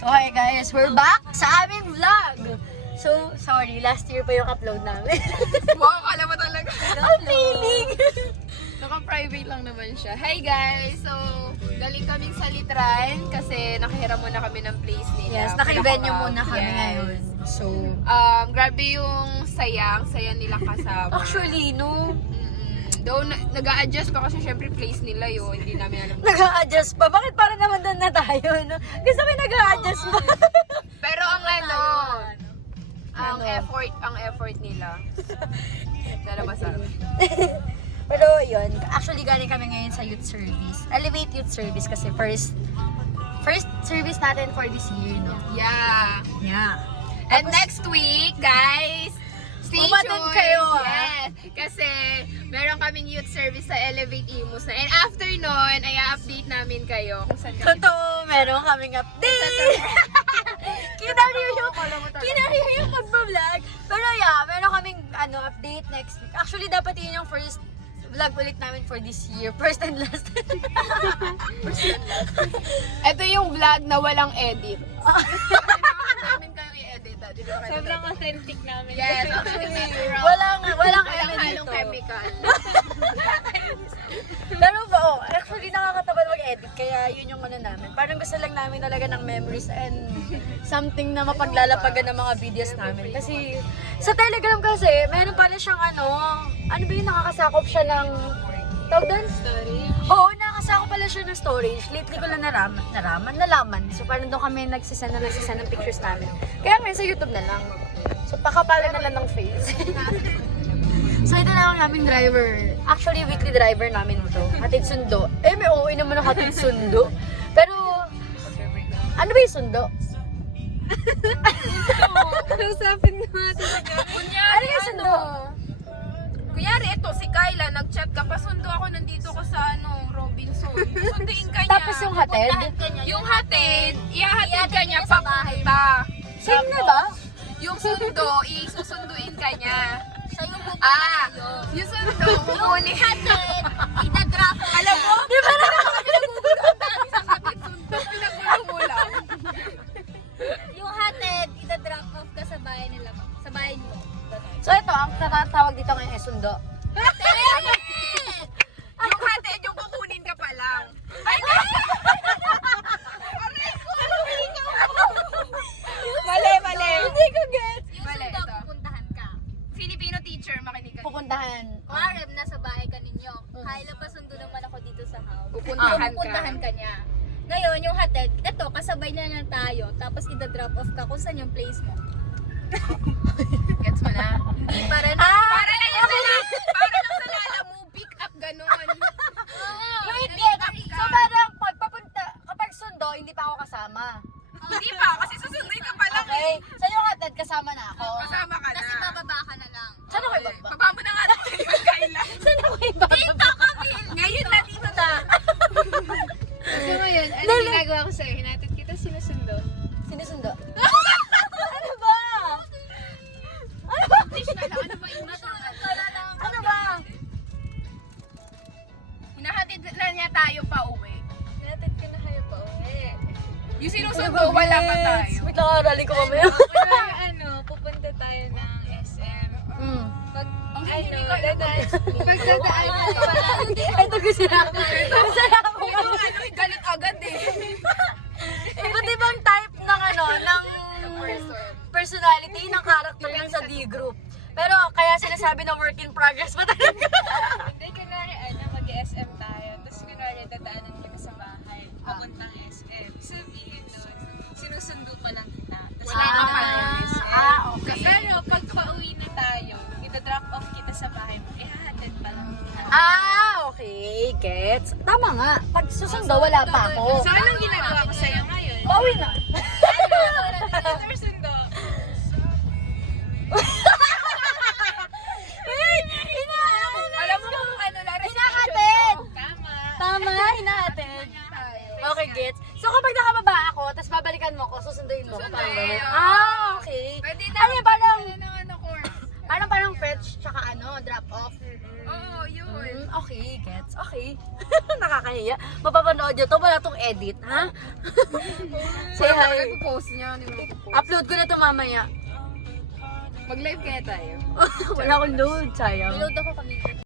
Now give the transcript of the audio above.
Okay guys, we're back sa aming vlog. So, sorry, last year pa yung upload namin. Wow, akala mo talaga. Ang feeling! Naka-private lang naman siya. Hi guys! So, galing kaming sa Litran kasi nakahiram muna kami ng place nila. Yes, naka-venue Pinaka- muna kami Yes. ngayon. So, Grabe yung saya. Ang saya nila kasama. actually, no, Though, nag-a-adjust pa kasi syempre place nila yun. Hindi namin alam. nag-a-adjust pa. Bakit parang naman doon na tayo, no? Gusto ko nag-a-adjust pa. Pero ang Ano? ang effort nila. Sana masabi. Pero yun, actually galing kami ngayon sa youth service. Elevate Youth Service kasi first service natin for this year, no? Yeah. Yeah. And next week, guys, stay Umatid tuned. kayo, Yes. Kasi meron kaming youth service sa Elevate Imus na. And after nun, ay update namin kayo kung saan kami. Totoo, meron kaming update! Kinariyo yung pag-vlog. Pero yeah, meron kaming update next week. Actually, dapat yun yung first vlog ulit namin for this year. First and last. Ito yung vlog na walang edit. namin kayo i-edit. Sobrang authentic namin. Yes, authentic natural. walang Walang element halong dito. chemical. Pero actually nakakatawa mag-edit. Kaya yun yung namin. Parang gusto lang namin talaga ng memories and something na mapaglalapagan ng mga videos namin. Kasi sa Telegram kasi, meron pala siyang ano ba yung nakakasakop siya ng tawag doon? Storage. Oo, nakakasakop pala siya ng storage. Lately ko lang nalaman. So parang doon kami nagsisend ng pictures namin. Kaya ngayon sa YouTube na lang. So pakapala na lang ng face. So ito na ang aming driver. Actually, weekly driver namin ito. Hatid sundo. May uuwi naman ng hatid sundo. Pero, ano ba yung sundo? Kausapin natin. Ano yung sundo? Kunyari, ito, si Kyla, nag-chat ka, pasundo ako, nandito ko sa, Robinson. Sunduin ka niya. Tapos yung hatid? Yung hatid, ihahatid ka niya papunta. Same na ba? Yung sundo, isusunduin ka niya. Siya yung Yung sundo, kukunin. hatid, ina-drop. Alam mo, Di ba na? pinagugulo ang dami sa hatid sundo, pinagulo mo lang. Yung hatid, ina-drop off ka sa bahay nila. Sa bahay mo. So ito, ang tatawag dito ngayon ay sundo. Yung hatid, yung kukunin ka pa lang. Ay, mali. Hindi ko get. Yung Mali, sundo, ito. pupuntahan ka. Filipino teacher, makinig ka. Pupuntahan. Kumarem, nasa bahay ka ninyo. Kaya pasundo naman ako dito sa house. Pupuntahan ka niya. Ngayon, yung hatid, eto, kasabay na lang tayo. Tapos ida-drop off ka kung saan yung place mo. Gets mo na? Hindi para na. Para lang sa lala mo, pick up ganon. Wait, get. So parang kapag sundo, hindi pa ako kasama. Hindi pa, kasi susunduin ka pa lang eh. Okay. So yung hatid, kasama na ako. Kasama ka na. Kasi bababa ka na lang. Saan ako ibaba? Baba mo na nga lang yung Kyla. Saan ako ibaba? Ngayon na dito na. So ngayon, ano ginagawa ko sa'yo? Hinatid kita sinusundo. Sinusundo. Ano ba? Ano ba yung Ano ba? hinahatid na niya tayo pa uwi. Hinatid ka na kayo pa uwi. Yung sinusundo, wala pa tayo. Wait lang, arali ko mamaya. Pupunta tayo ng SM. Hmm. Pag, dadaan. pagdadaan mo Ito gusto na ako. Gusto na ako. Galit agad eh. Iba't ibang type ng ng personality, ng character lang sa D-group. Pero kaya sinasabi na work in progress pa talaga. Hindi, kunwari, mag-SM tayo. Tapos kunwari, dadaanan kita sa bahay. Papuntang SM. Sabihin nun, sinusundo pa lang kita. Tapos Wala ka pa ng ng SM. Okay. Pero pag pauwi na tayo, ita-drop off kita sa bahay mo, ihahatid pa lang kita. Okay. Gets. Tama nga. Pag susundo, wala pa ako. So, anong ginagawa ko sa'yo ngayon? Pauwi na. Another sundo. Alam mo kung ano na Hinahatid. Tama. Tama, hinahatid. Okay, gets. So kapag nakababa ako, tapos babalikan mo ako, susunduin mo ako. Parang Susunduin. ganun. Okay. Pwede Ano yun, parang, ng course. parang fetch, tsaka drop off. Oo, yun. Okay, gets. Okay. Nakakahiya. Mapapanood nyo to, wala tong edit, ha? Say hi. Post niya, hindi mo post. Upload ko na to mamaya. Mag-live kaya tayo. Wala akong load, sayang. Reload ako kami.